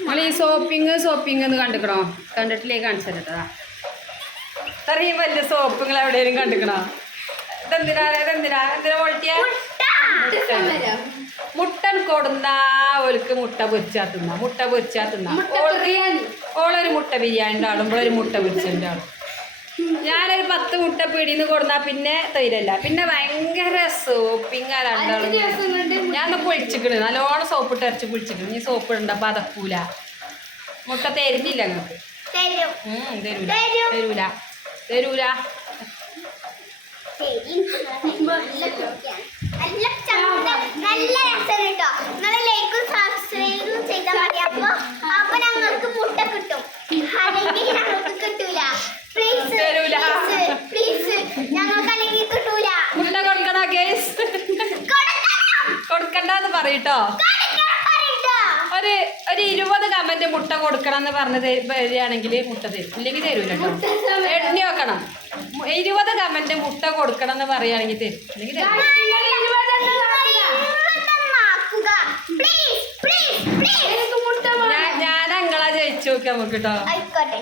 നിങ്ങൾ ഈ സോപ്പിങ് ഒന്ന് കണ്ടിക്കണോ? കണ്ടിട്ടില്ലേ? കാണിച്ചു തരട്ടാ. ഇത്രയും വലിയ സോപ്പുകൾ എവിടെയും കണ്ടിക്കണോ? എന്തിനാ പൊളിറ്റിയ മുട്ടൻ കൊടുന്നാ ഓൾക്ക് മുട്ട പൊരിച്ചാ തിന്നാ ഓളൊരു മുട്ട ബിരിയാണിൻ്റെ ആളും ഇവളൊരു മുട്ട പൊരിച്ചതിൻ്റെ ആളും. ഞാനൊരു 10 മുട്ട പിടിന്ന് കൊടുന്നാ പിന്നെ തൈരല്ല, പിന്നെ ഭയങ്കര സോപ്പിങ്ങാ രണ്ടാളും. ഞാൻ പൊളിച്ചിക്കണ്, നല്ലോണം സോപ്പിട്ട് അരച്ച് പൊളിച്ചിക്കണ്. ഈ സോപ്പ് ഇടണ്ട പതക്കൂല. മുട്ട തരുന്നില്ല നിങ്ങൾക്ക്. തരൂല. നല്ല രസം കേട്ടോ. നിങ്ങളെ ലൈക്കും സബ്സ്ക്രൈബും ചെയ്താൽ മതി. അപ്പൊ ഞങ്ങൾക്ക് മുട്ട കിട്ടും, അല്ലെങ്കിൽ ഞങ്ങൾക്ക് കിട്ടൂല. പ്ലീസ് ഞങ്ങൾക്ക് അല്ലെങ്കിൽ കിട്ടൂല. മുട്ട കൊടുക്കണോ ഗൈസ്? കൊടുക്കണ്ടെന്ന് പറയട്ടോ. ഒരു 20 കമന്റ് മുട്ട കൊടുക്കണം എന്ന് പറഞ്ഞ് വരികയാണെങ്കിൽ മുട്ട തരും, ഇല്ലെങ്കിൽ തരൂല കേട്ടോ. എണ്ണി വെക്കണം. 20 കമന്റ് മുട്ട കൊടുക്കണം എന്ന് പറയുകയാണെങ്കിൽ തരും, ഇല്ലെങ്കിൽ ഞാൻ അങ്ങളാ ജയിച്ചു നോക്കാം നമുക്ക് കേട്ടോ. ആയിക്കോട്ടെ.